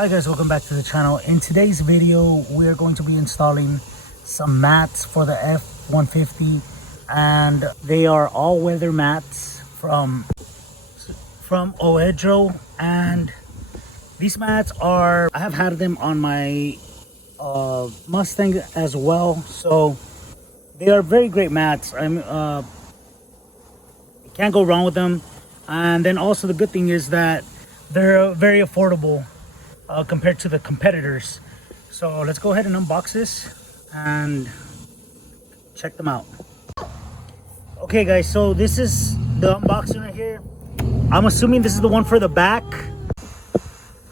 Hi guys, welcome back to the channel. In today's video we're going to be installing some mats for the F150, and they are all-weather mats from OEDRO. And these mats are, I have had them on my Mustang as well, so they are very great mats. You can't go wrong with them. And then also the good thing is that they're very affordable compared to the competitors. So let's go ahead and unbox this and check them out. Okay guys, so this is the unboxing right here. I'm assuming this is the one for the back.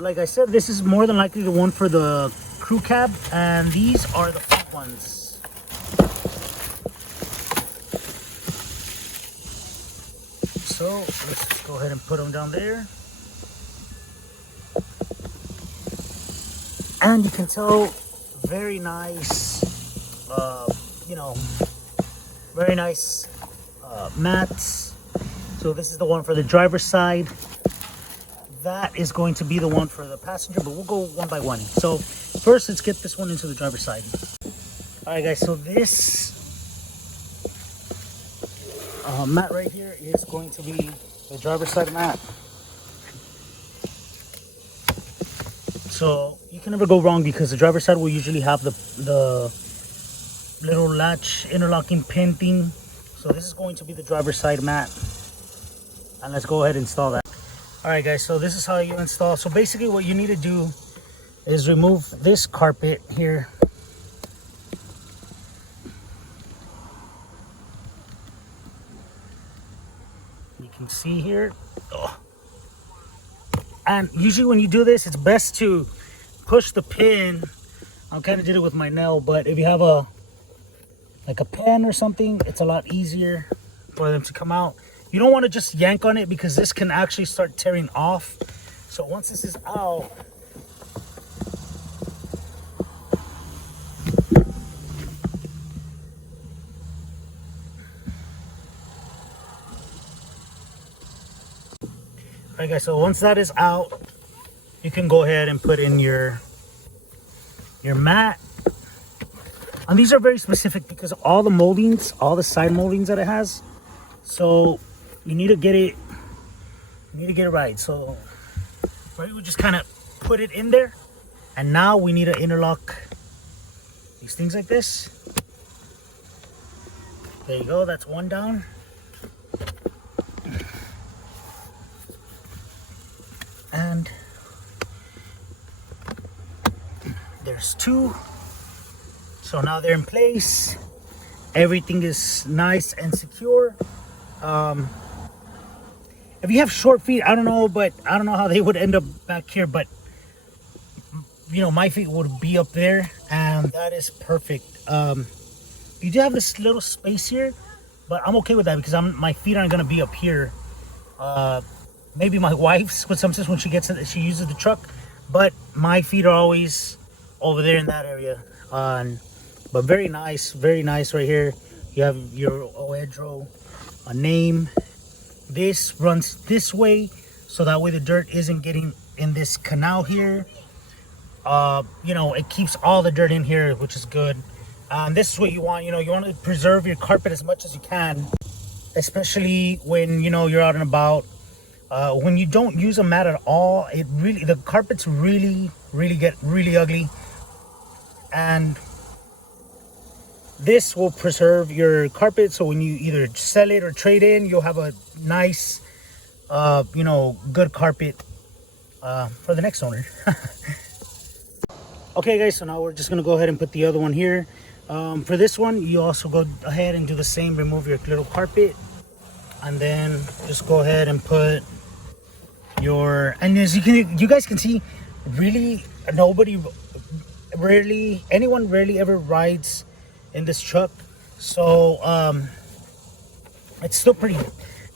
Like I said, this is more than likely the one for the crew cab, and these are the front ones. So let's just go ahead and put them down there. And you can tell, very nice, very nice mats. So this is the one for the driver's side. That is going to be the one for the passenger, but we'll go one by one. So first, let's get this one into the driver's side. All right, guys, so this mat right here is going to be the driver's side mat. So you can never go wrong, because the driver's side will usually have the little latch interlocking pin thing. So this is going to be the driver's side mat, and let's go ahead and install that. All right guys, so this is how you install. So basically what you need to do is remove this carpet here. You can see here. Oh. And usually when you do this, it's best to push the pin. I kind of did it with my nail, but if you have a pen or something, it's a lot easier for them to come out. You don't want to just yank on it, because this can actually start tearing off. So once this is out, alright guys, so once that is out, you can go ahead and put in your mat. And these are very specific, because all the moldings, all the side moldings that it has, so you need to get it right. So right, we just kind of put it in there, and now we need to interlock these things like this. There you go, that's one down. And there's two. So now they're in place. Everything is nice and secure. If you have short feet, I don't know how they would end up back here, but you know, my feet would be up there, and that is perfect. You do have this little space here, but I'm okay with that, because my feet aren't gonna be up here. Maybe my wife's, with sometimes when she uses the truck, but my feet are always over there in that area. But very nice right here. You have your OEDRO name. This runs this way, so that way the dirt isn't getting in this canal here. You know, it keeps all the dirt in here, which is good. This is what you want. You know, you want to preserve your carpet as much as you can, especially when, you know, you're out and about. When you don't use a mat at all, the carpets really get really ugly. And this will preserve your carpet, so when you either sell it or trade in, you'll have a nice, you know, good carpet for the next owner. Okay guys, so now we're just gonna go ahead and put the other one here. For this one, you also go ahead and do the same. Remove your little carpet, and then just go ahead and put your, and as you guys can see, really anyone rarely ever rides in this truck, so it's still pretty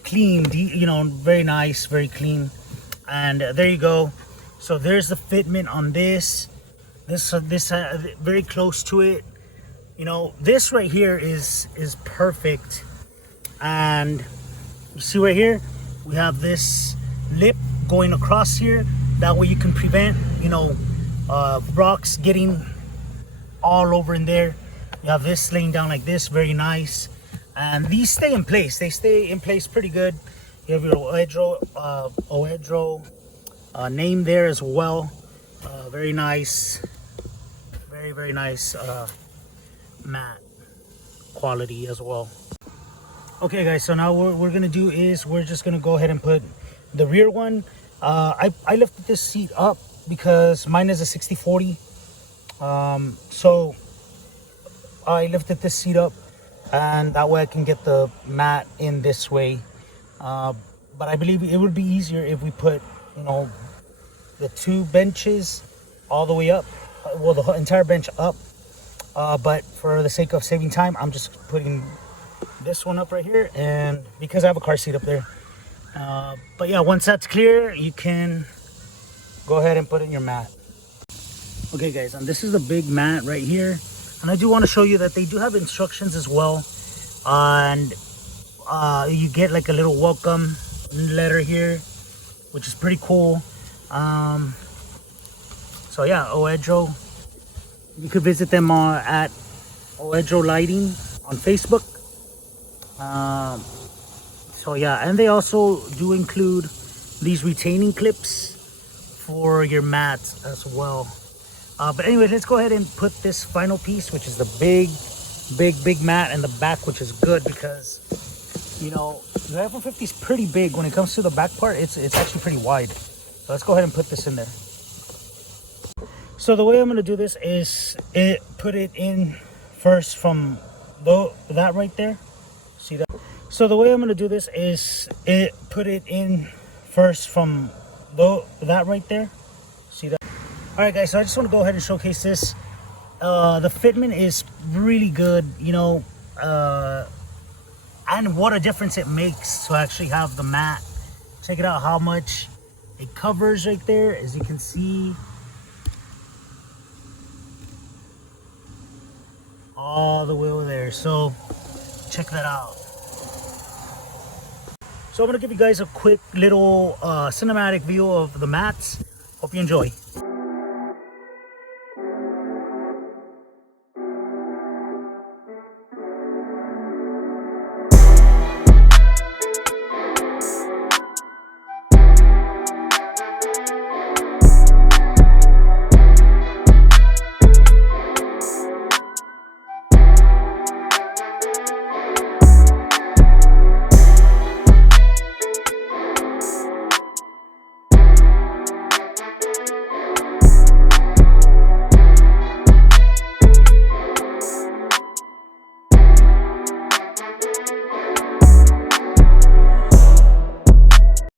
clean, you know, very nice, very clean. And there you go. So there's the fitment on this very close to it. You know, this right here is perfect. And you see right here, we have this lip going across here. That way you can prevent, you know, rocks getting all over in there. You have this laying down like this, very nice. And these stay in place. They stay in place pretty good. You have your OEDRO name there as well. Very nice. Very nice matte quality as well. Okay guys, so now what we're gonna do is we're just gonna go ahead and put the rear one. I lifted this seat up because mine is a 60/40. So I lifted this seat up, and that way I can get the mat in this way. But I believe it would be easier if we put, you know, the 2 benches all the way up, well, the entire bench up. But for the sake of saving time, I'm just putting this one up right here, and because I have a car seat up there. But yeah, once that's clear, you can go ahead and put in your mat. Okay guys, and this is the big mat right here, and I do want to show you that they do have instructions as well, and you get like a little welcome letter here, which is pretty cool. So yeah, OEDRO, you could visit them at OEDRO Lighting on Facebook. So yeah, and they also do include these retaining clips for your mats as well. But anyway, let's go ahead and put this final piece, which is the big mat in the back, which is good because, you know, the F150 is pretty big. When it comes to the back part, it's actually pretty wide. So let's go ahead and put this in there. So the way I'm gonna do this is put it in first from that right there. See that? So the way I'm gonna do this is put it in first from that right there. See that? All right guys, so I just want to go ahead and showcase this. The fitment is really good, you know, and what a difference it makes to actually have the mat. Check it out how much it covers right there, as you can see. All the way over there, so check that out. So I'm gonna give you guys a quick little cinematic view of the mats. Hope you enjoy.